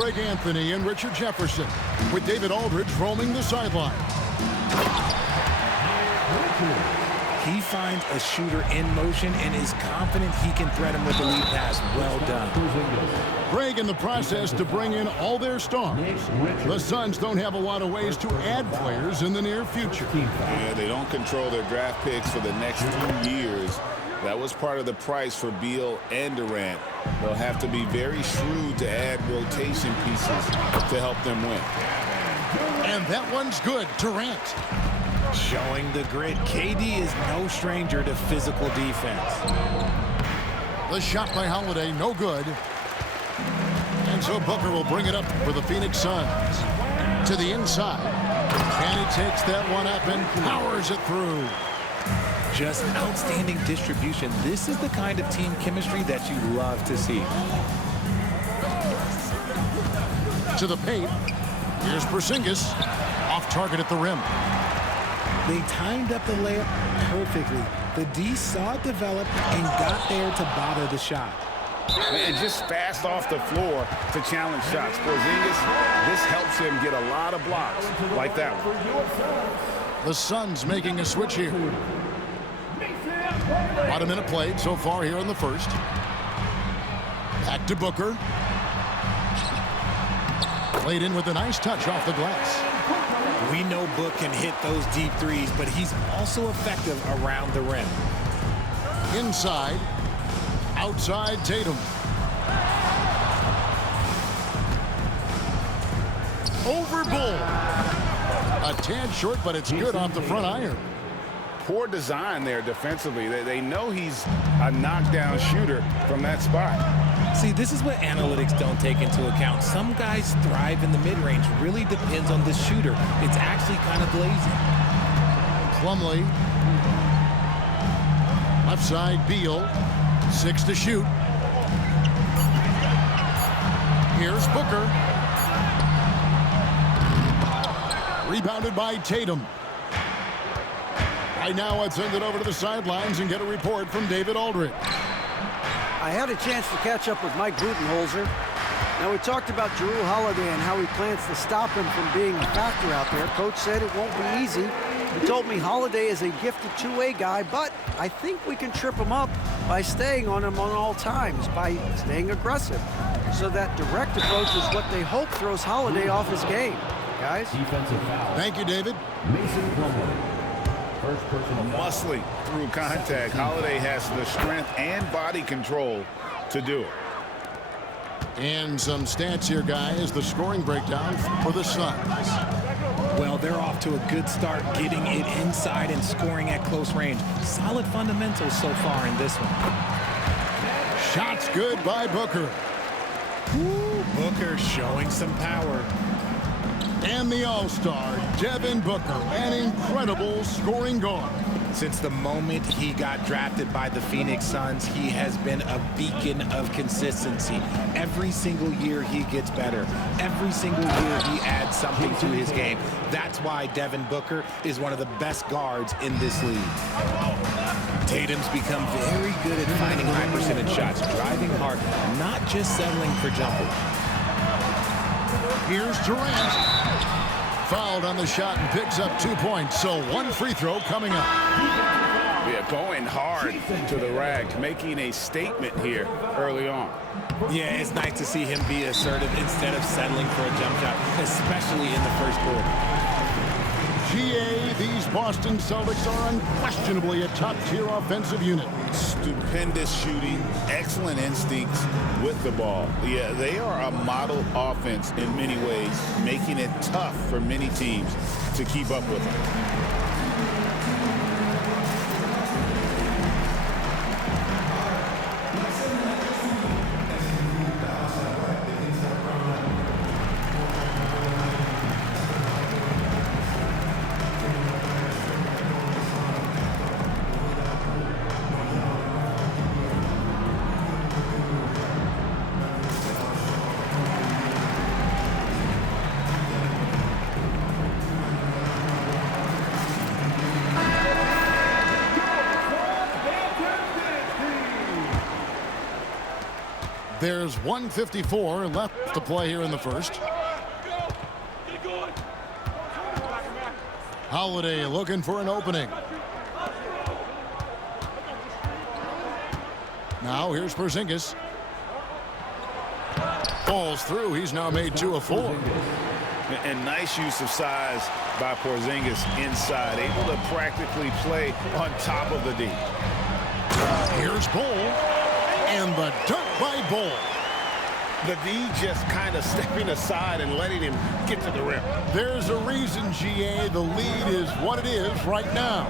Greg Anthony and Richard Jefferson, with David Aldridge roaming the sideline. He finds a shooter in motion and is confident he can thread him with the lead pass. Well done. Greg in the process to bring in all their stars. The Suns don't have a lot of ways to add players in the near future. Yeah, they don't control their draft picks for the next 2 years. That was part of the price for Beal and Durant. They'll have to be very shrewd to add rotation pieces to help them win. And that one's good. Durant. Showing the grit, KD is no stranger to physical defense. The shot by Holiday, no good. And so Booker will bring it up for the Phoenix Suns. To the inside. And he takes that one up and powers it through. Just outstanding distribution. This is the kind of team chemistry that you love to see. To the paint. Here's Porzingis. Off target at the rim. They timed up the layup perfectly. The D saw it develop and got there to bother the shot. And just fast off the floor to challenge shots. Porzingis, this helps him get a lot of blocks like that one. The Suns making a switch here. About a minute played so far here in the first. Back to Booker. Played in with a nice touch off the glass. We know Book can hit those deep threes, but he's also effective around the rim. Inside. Outside Tatum. Over Bull. A tad short, but it's good off the front iron. Poor design there defensively. They know he's a knockdown shooter from that spot. See, this is what analytics don't take into account. Some guys thrive in the mid-range. Really depends on the shooter. It's actually kind of lazy. Plumlee. Left side, Beal. 6 to shoot. Here's Booker. Rebounded by Tatum. Right now, let's send it over to the sidelines and get a report from David Aldridge. I had a chance to catch up with Mike Budenholzer. Now, we talked about Jrue Holiday and how he plans to stop him from being a factor out there. Coach said it won't be easy. He told me Holiday is a gifted two-way guy, but I think we can trip him up by staying on him on all times, by staying aggressive. So that direct approach is what they hope throws Holiday off his game. Guys? Defensive foul. Thank you, David. Mason Plumlee. First personal foul. Muscling through contact. Holiday has the strength and body control to do it. And some stats here, guys. The scoring breakdown for the Suns. Well, they're off to a good start getting it inside and scoring at close range. Solid fundamentals so far in this one. Shots good by Booker. Woo, Booker showing some power. And the All-Star, Devin Booker, an incredible scoring guard. Since the moment he got drafted by the Phoenix Suns, he has been a beacon of consistency. Every single year he gets better. Every single year he adds something to his game. That's why Devin Booker is one of the best guards in this league. Tatum's become very good at finding high percentage shots, driving hard, not just settling for jumpers. Here's Durant. Fouled on the shot and picks up 2 points, so one free throw coming up. Yeah, going hard to the rack, making a statement here early on. Yeah, it's nice to see him be assertive instead of settling for a jump shot, especially in the first quarter. GA, these Boston Celtics are unquestionably a top-tier offensive unit. Stupendous shooting, excellent instincts with the ball. Yeah, they are a model offense in many ways, making it tough for many teams to keep up with them. There's 1:54 left to play here in the first. Holiday looking for an opening. Now here's Porzingis. Falls through. He's now made 2 of 4. And nice use of size by Porzingis inside. Able to practically play on top of the D. Here's Bol. And the dunk by Bol. The D just kind of stepping aside and letting him get to the rim. There's a reason, GA. The lead is what it is right now.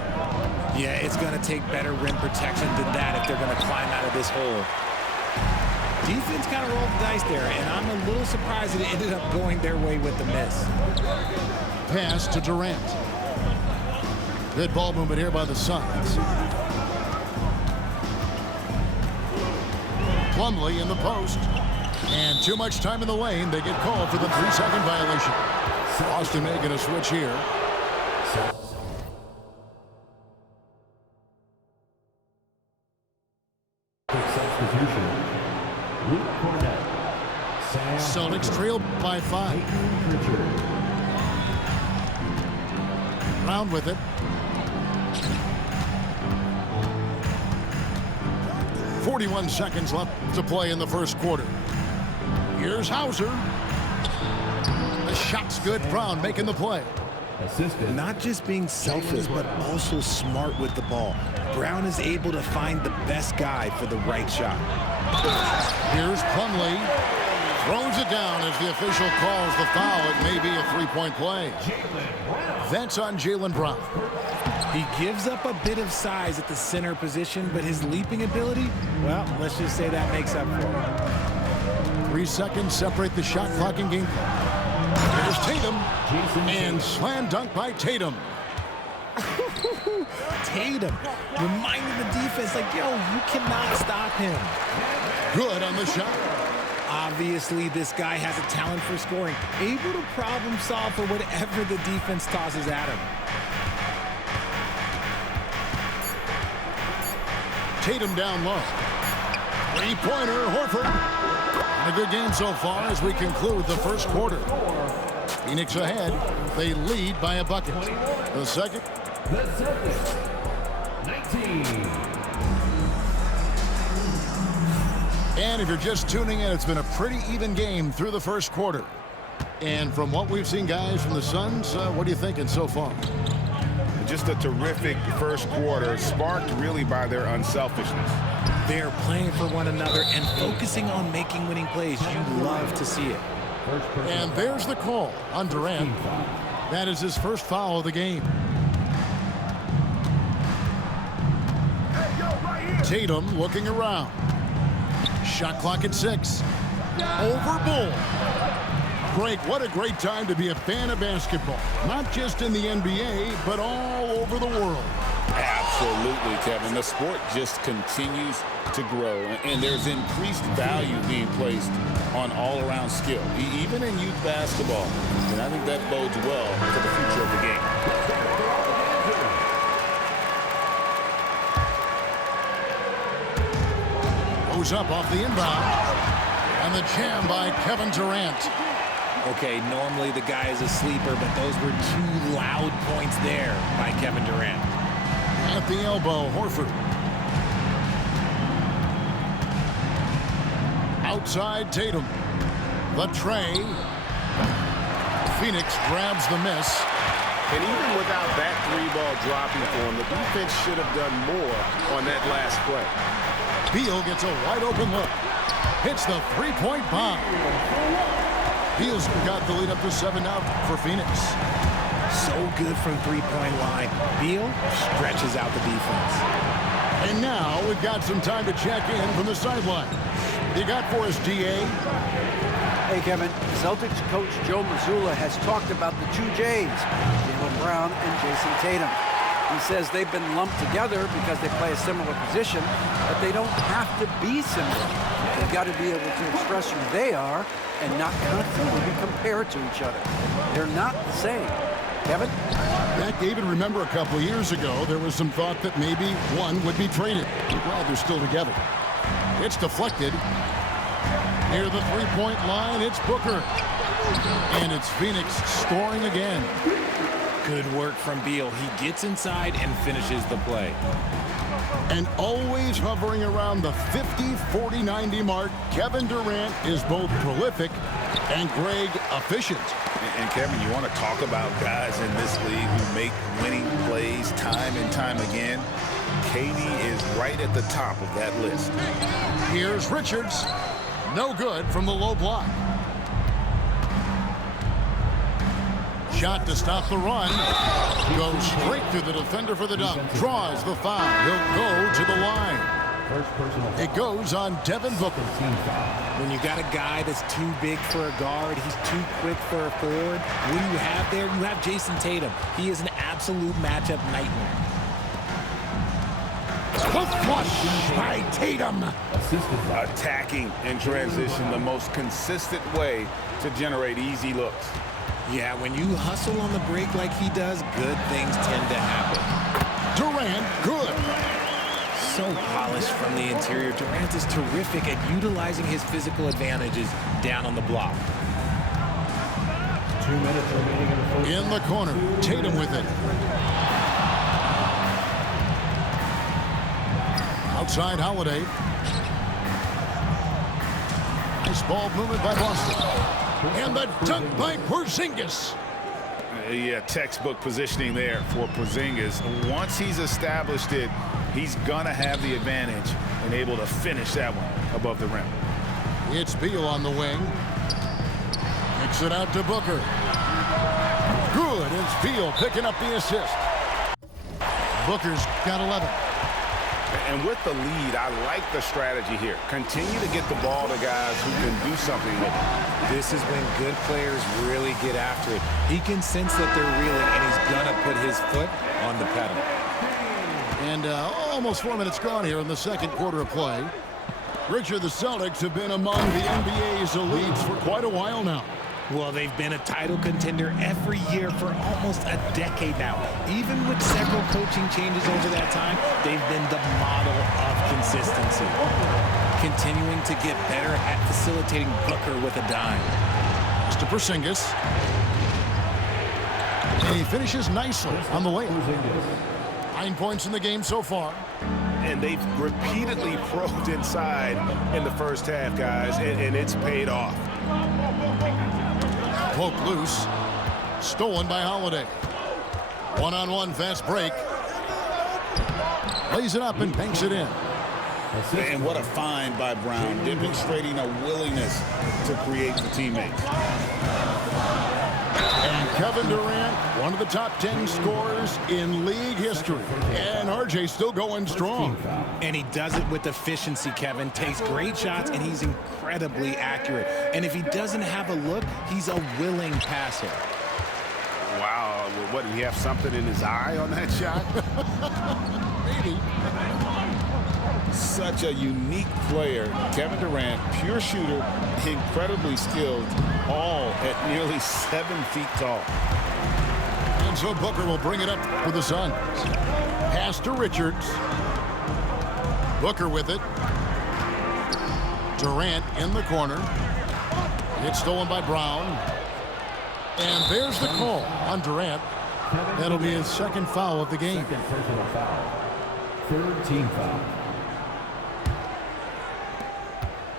Yeah, it's going to take better rim protection than that if they're going to climb out of this hole. Defense kind of rolled the dice there, and I'm a little surprised that it ended up going their way with the miss. Pass to Durant. Good ball movement here by the Suns. Plumlee in the post. And too much time in the lane. They get called for the 3-second violation. Boston making a switch here. Substitution. Luke Cornett. Sam Celtics trail by 5. Pritchard. Round with it. .41 seconds left to play in the first quarter. Here's Hauser. The shot's good. Brown making the play. Assistant. Not just being selfish, but also smart with the ball. Brown is able to find the best guy for the right shot. Here's Plumlee. Throws it down as the official calls the foul. It may be a 3-point play. That's on Jaylen Brown. He gives up a bit of size at the center position, but his leaping ability, well, let's just say that makes up for it. 3 seconds separate the shot clock and game. Here's Tatum. And slam dunk by Tatum. Tatum reminding the defense, like, yo, you cannot stop him. Good on the shot. Obviously, this guy has a talent for scoring, able to problem solve for whatever the defense tosses at him. Tatum down low. 3-pointer, Horford. And a good game so far as we conclude the first quarter. Phoenix ahead. They lead by a bucket. The second. The Celtics. 19. And if you're just tuning in, it's been a pretty even game through the first quarter. And from what we've seen, guys, from the Suns, what are you thinking so far? Just a terrific first quarter, sparked really by their unselfishness. They're playing for one another and focusing on making winning plays. You love to see it. And there's the call on Durant. That is his first foul of the game. Tatum looking around. Shot clock at 6. Over Bol. Greg, what a great time to be a fan of basketball. Not just in the NBA, but all over the world. Absolutely, Kevin. The sport just continues to grow, and there's increased value being placed on all-around skill, even in youth basketball. And I think that bodes well for the future of the game. Goes up off the inbound. And the jam by Kevin Durant. Okay, normally the guy is a sleeper, but those were 2 loud points there by Kevin Durant. At the elbow, Horford. Outside, Tatum. The tray. Phoenix grabs the miss. And even without that 3-ball dropping for him, the defense should have done more on that last play. Beal gets a wide-open look. Hits the 3-point bomb. Beal's got the lead up to 7 now for Phoenix. So good from three-point line. Beal stretches out the defense. And now we've got some time to check in from the sideline. You got for us, DA? Hey, Kevin. Celtics coach Joe Mazzulla has talked about the 2 J's, Jaylen Brown and Jason Tatum. He says they've been lumped together because they play a similar position, but they don't have to be similar. They've got to be able to express who they are and not constantly be compared to each other. They're not the same. Kevin? Back, David, remember a couple of years ago, there was some thought that maybe one would be traded. Well, they're still together. It's deflected. Near the three-point line, it's Booker. And it's Phoenix scoring again. Good work from Beal. He gets inside and finishes the play. And always hovering around the 50, 40, 90 mark, Kevin Durant is both prolific and Greg efficient. And Kevin, you want to talk about guys in this league who make winning plays time and time again? KD is right at the top of that list. Here's Richards. No good from the low block. Shot to stop the run. Goes straight through the defender for the dunk. Draws the foul. He'll go to the line. It goes on Devin Booker. When you got a guy that's too big for a guard, he's too quick for a forward, what do you have there? You have Jason Tatum. He is an absolute matchup nightmare. The flush by Tatum. Attacking in transition, the most consistent way to generate easy looks. Yeah, when you hustle on the break like he does, good things tend to happen. Durant, good. So polished from the interior. Durant is terrific at utilizing his physical advantages down on the block. 2 minutes remaining in the first. In the corner, Tatum with it. Outside Holiday. Nice ball movement by Boston. And the dunk by Porzingis. Yeah, textbook positioning there for Porzingis. Once he's established it, he's going to have the advantage and able to finish that one above the rim. It's Beal on the wing. Kicks it out to Booker. Good. It's Beal picking up the assist. Booker's got 11. And with the lead, I like the strategy here. Continue to get the ball to guys who can do something with it. This is when good players really get after it. He can sense that they're reeling, and he's going to put his foot on the pedal. And almost 4 minutes gone here in the second quarter of play. Richard, the Celtics have been among the NBA's elites for quite a while now. Well, they've been a title contender every year for almost a decade now. Even with several coaching changes over that time, they've been the model of consistency. Continuing to get better at facilitating Booker with a dime. To Porzingis. And he finishes nicely on the layup. 9 points in the game so far. And they've repeatedly probed inside in the first half, guys, and it's paid off. Poke loose. Stolen by Holiday. One-on-one fast break. Lays it up and banks it in. And what a find by Brown, demonstrating a willingness to create for teammates. And Kevin Durant, one of the top 10 scorers in league history. And RJ still going strong. And he does it with efficiency, Kevin. Takes great shots, and he's incredibly accurate. And if he doesn't have a look, he's a willing passer. Wow, what, did he have something in his eye on that shot? Maybe. Such a unique player. Kevin Durant, pure shooter, incredibly skilled, all at nearly 7 feet tall. And so Booker will bring it up for the Suns. Pass to Richards. Booker with it. Durant in the corner. It's stolen by Brown. And there's the call on Durant. That'll be his second foul of the game. Second personal foul. Third team foul.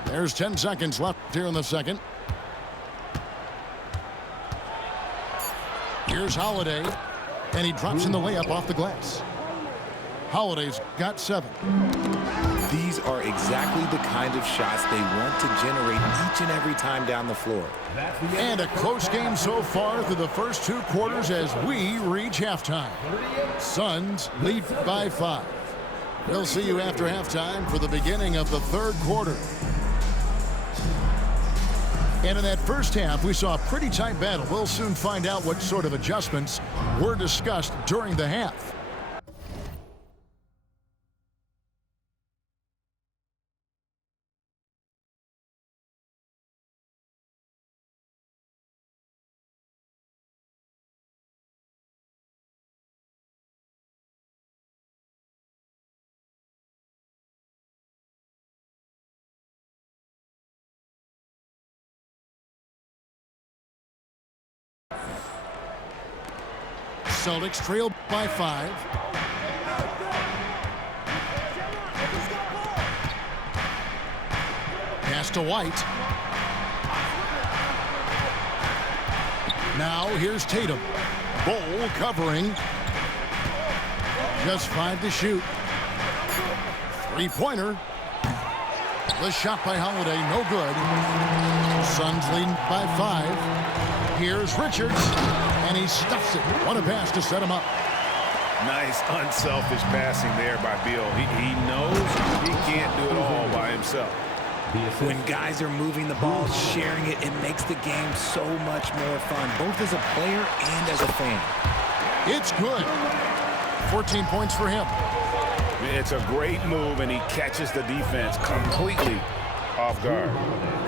There's 10 seconds left here in the second. Here's Holiday, and he drops in the layup off the glass. Holiday's got 7. These are exactly the kind of shots they want to generate each and every time down the floor. And a close game so far through the first 2 quarters as we reach halftime. Suns lead by 5. We'll see you after halftime for the beginning of the third quarter. And in that first half, we saw a pretty tight battle. We'll soon find out what sort of adjustments were discussed during the half. Celtics trail by 5. Pass to White. Now here's Tatum. Bol covering. Just 5 to shoot. Three-pointer. The shot by Holiday, no good. Suns leading by 5. Here's Richards, and he stuffs it. What a pass to set him up. Nice, unselfish passing there by Beal. He knows he can't do it all by himself. When guys are moving the ball, sharing it, it makes the game so much more fun, both as a player and as a fan. It's good. 14 points for him. It's a great move, and he catches the defense completely off guard.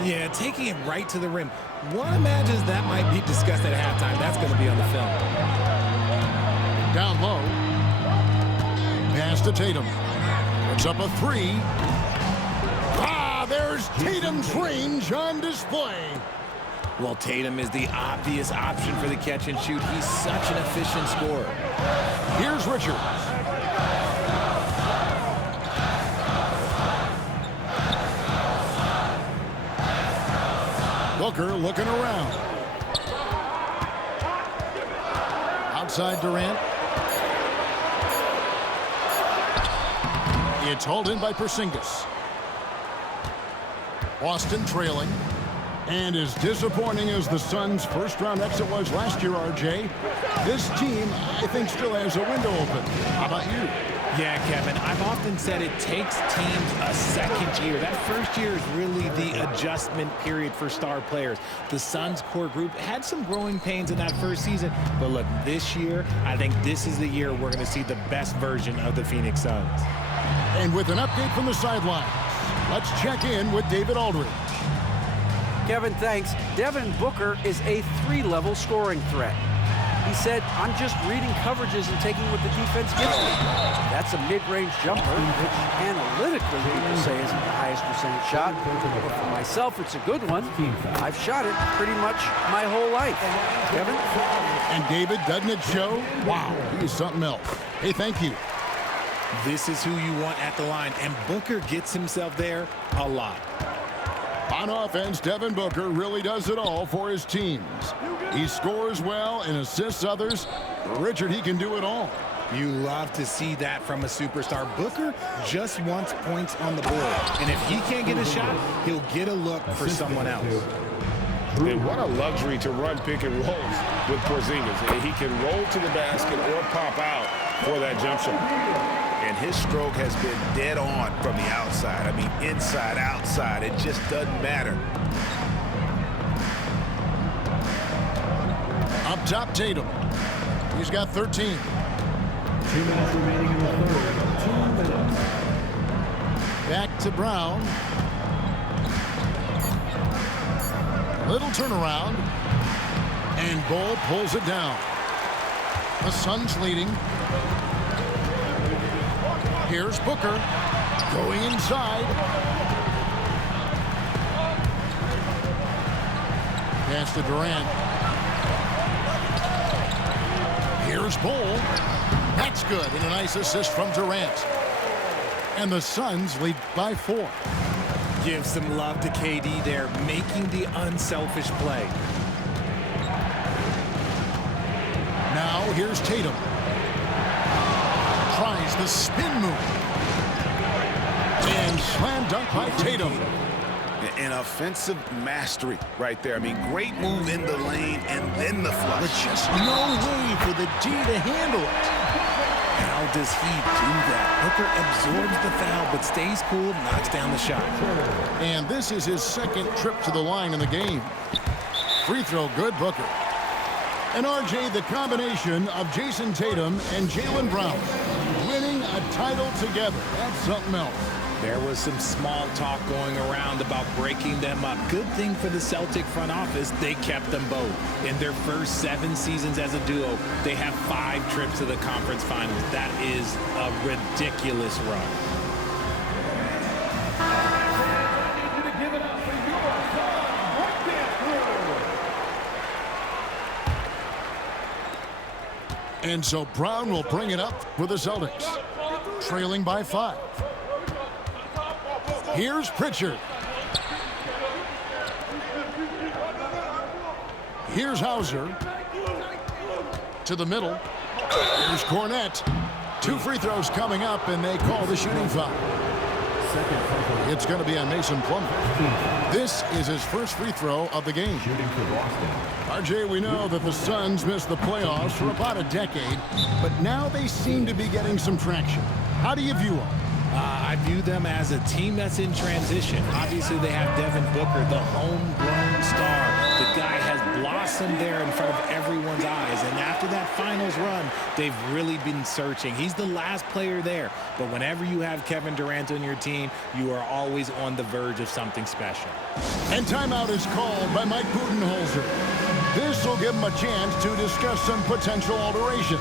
Yeah, taking it right to the rim. One imagines that might be discussed at halftime. That's going to be on the film. Down low. Pass to Tatum. Puts up a 3. There's Tatum's range on display. Well, Tatum is the obvious option for the catch and shoot. He's such an efficient scorer. Here's Richards. Booker looking around. Outside Durant. It's hauled in by Porzingis. Boston trailing. And as disappointing as the Suns' first-round exit was last year, RJ, this team, I think, still has a window open. How about you? Yeah, Kevin, I've often said it takes teams a second year. That first year is really the adjustment period for star players. The Suns' core group had some growing pains in that first season, but look, this year, I think this is the year we're going to see the best version of the Phoenix Suns. And with an update from the sidelines, let's check in with David Aldridge. Kevin, thanks. Devin Booker is a 3-level scoring threat. He said, I'm just reading coverages and taking what the defense gives me. That's a mid-range jumper, which analytically people say isn't the highest percentage shot. But for myself, it's a good one. I've shot it pretty much my whole life. Kevin? And David, doesn't it show? Wow, he is something else. Hey, thank you. This is who you want at the line, and Booker gets himself there a lot. On offense, Devin Booker really does it all for his teams. He scores well and assists others. Richard, he can do it all. You love to see that from a superstar. Booker just wants points on the board, and if he can't get a shot, he'll get a look for someone else. And what a luxury to run pick and rolls with Porzingis. He can roll to the basket or pop out for that jump shot. And his stroke has been dead on from the outside. I mean, inside, outside, it just doesn't matter. Up top, Tatum. He's got 13. 2 minutes remaining in the third. 2 minutes. Back to Brown. Little turnaround. And Bol pulls it down. The Suns leading. Here's Booker going inside. Pass to Durant. Here's Bol. That's good, and a nice assist from Durant. And the Suns lead by 4. Give some love to KD there, making the unselfish play. Now here's Tatum. Tries the spin move. And slam dunk by Tatum. An offensive mastery right there. I mean, great move in the lane and then the flush. But just no way for the D to handle it. How does he do that? Booker absorbs the foul but stays cool, knocks down the shot. And this is his second trip to the line in the game. Free throw good, Booker. And RJ, the combination of Jason Tatum and Jaylen Brown winning a title together. That's something else. There was some small talk going around about breaking them up. Good thing for the Celtic front office, they kept them both. In their first 7 seasons as a duo, they have 5 trips to the conference finals. That is a ridiculous run. And so Brown will bring it up for the Celtics, trailing by 5. Here's Pritchard. Here's Hauser. To the middle. Here's Cornette. 2 free throws coming up, and they call the shooting foul. It's going to be on Mason Plumlee. This is his first free throw of the game. RJ, we know that the Suns missed the playoffs for about a decade, but now they seem to be getting some traction. How do you view them? I view them as a team that's in transition. Obviously, they have Devin Booker, the homegrown star. The guy has blossomed there in front of everyone's eyes. And after that finals run, they've really been searching. He's the last player there. But whenever you have Kevin Durant on your team, you are always on the verge of something special. And timeout is called by Mike Budenholzer. This will give him a chance to discuss some potential alterations.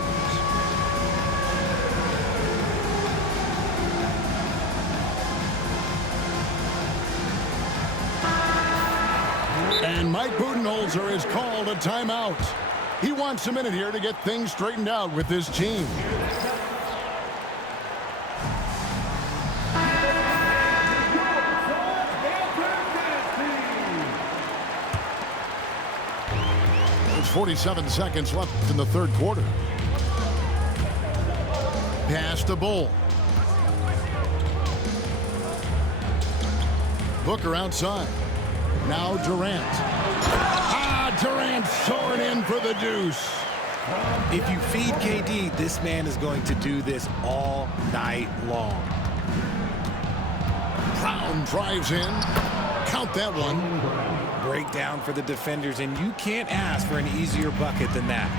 And Mike Budenholzer has called a timeout. He wants a minute here to get things straightened out with his team. There's 47 seconds left in the third quarter. Pass to Bull. Booker outside. Now Durant. Durant soaring in for the deuce. If you feed KD, this man is going to do this all night long. Brown drives in. Count that one. Breakdown for the defenders, and you can't ask for an easier bucket than that.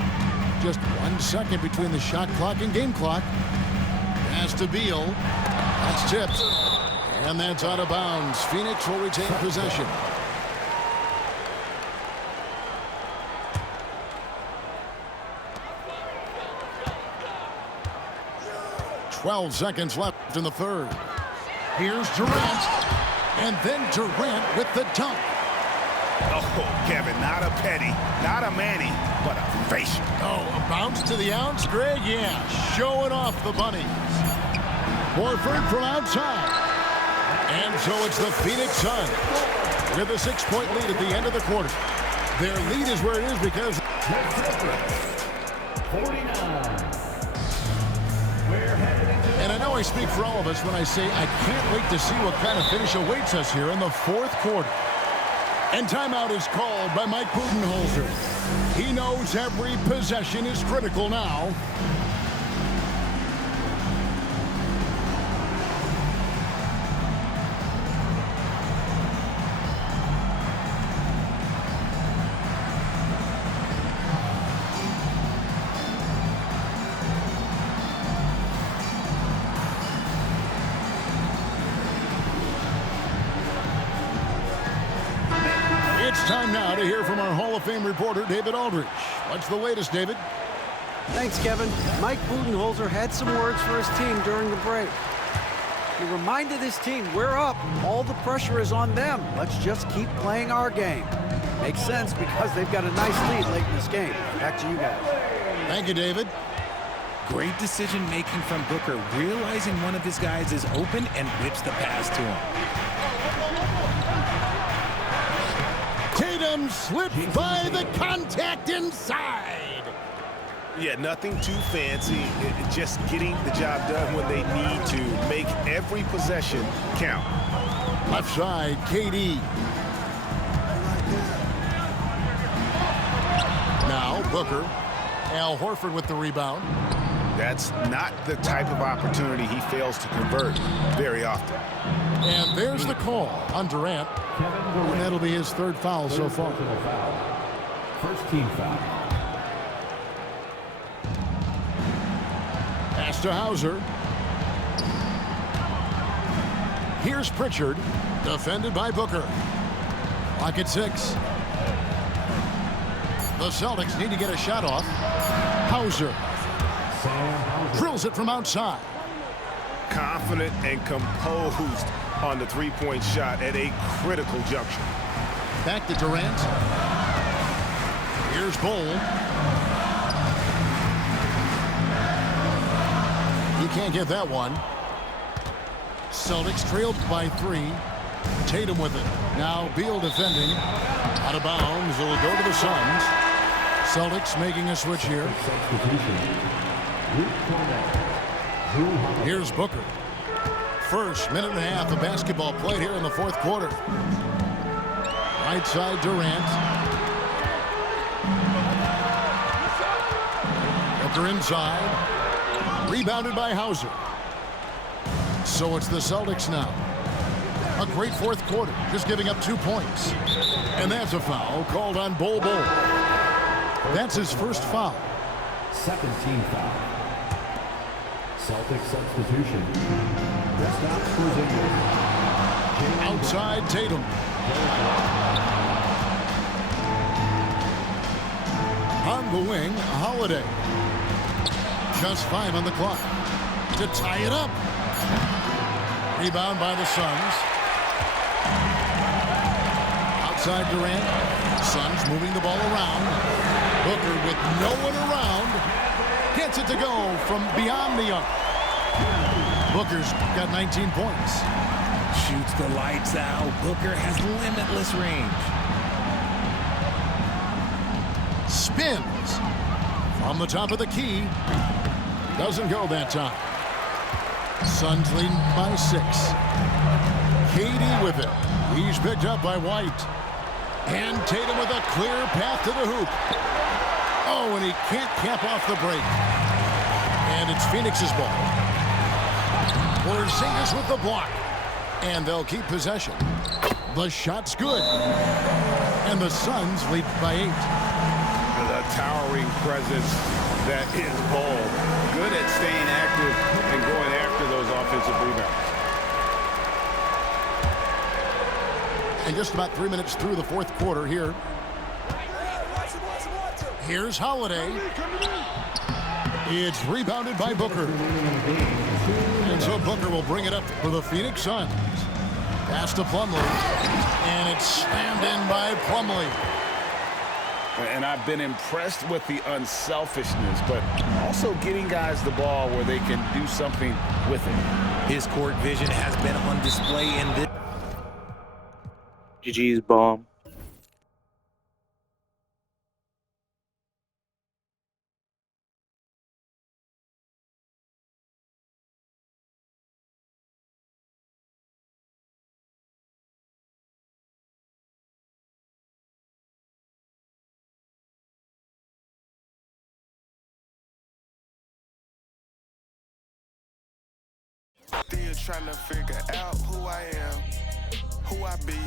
Just 1 second between the shot clock and game clock. Pass to Beal. That's tipped. And that's out of bounds. Phoenix will retain possession. 12 seconds left in the third. Here's Durant. And then Durant with the dunk. Oh, Kevin, not a petty, not a Manny, but a facial. Oh, a bounce to the ounce, Greg? Yeah, showing off the bunnies. Horford from outside. And so it's the Phoenix Suns with a 6-point lead at the end of the quarter. Their lead is where it is because 49. And I know I speak for all of us when I say I can't wait to see what kind of finish awaits us here in the fourth quarter. And timeout is called by Mike Budenholzer. He knows every possession is critical now. It's time now to hear from our Hall of Fame reporter, David Aldridge. What's the latest, David? Thanks, Kevin. Mike Budenholzer had some words for his team during the break. He reminded his team, we're up. All the pressure is on them. Let's just keep playing our game. Makes sense because they've got a nice lead late in this game. Back to you guys. Thank you, David. Great decision-making from Booker, realizing one of his guys is open and whips the pass to him. Tatum slips by the contact inside. Yeah, nothing too fancy. Just getting the job done when they need to. Make every possession count. Left side, KD. Now Booker. Al Horford with the rebound. That's not the type of opportunity he fails to convert very often. And there's the call on Durant. And that'll be his third foul so far. First team foul. Pass to Hauser. Here's Pritchard, defended by Booker. Clock at 6. The Celtics need to get a shot off. Hauser drills it from outside. Confident and composed on the three-point shot at a critical juncture. Back to Durant. Here's Bull. can't get that one. Celtics trailed by 3. Tatum with it. Now Beal defending. Out of bounds. It'll go to the Suns. Celtics making a switch here. Here's Booker. First minute and a half of basketball played here in the fourth quarter. Right side Durant. Booker inside. Rebounded by Hauser. So it's the Celtics now. A great fourth quarter, just giving up 2 points. And that's a foul called on Bol Bol. That's his first foul. Second team foul. Celtics substitution. Kristaps Porzingis. Outside Tatum. On the wing, Holiday. Just 5 on the clock to tie it up. Rebound by the Suns. Outside Durant. Suns moving the ball around. Booker with no one around. Gets it to go from beyond the arc. Booker's got 19 points. Shoots the lights out. Booker has limitless range. Spins from the top of the key. Doesn't go that time. Suns leading by 6. KD with it. He's picked up by White. And Tatum with a clear path to the hoop. Oh, and he can't cap off the break. And it's Phoenix's ball. Porzingis with the block. And they'll keep possession. The shot's good. And the Suns lead by 8. The towering presence that is Bol. Good at staying active and going after those offensive rebounds. And just about 3 minutes through the fourth quarter here. Here's Holiday. It's rebounded by Booker. And so Booker will bring it up for the Phoenix Suns. Pass to Plumlee. And it's slammed in by Plumlee. And I've been impressed with the unselfishness, but also getting guys the ball where they can do something with it. His court vision has been on display in this. GG's bomb. Still trying to figure out who I am, who I be.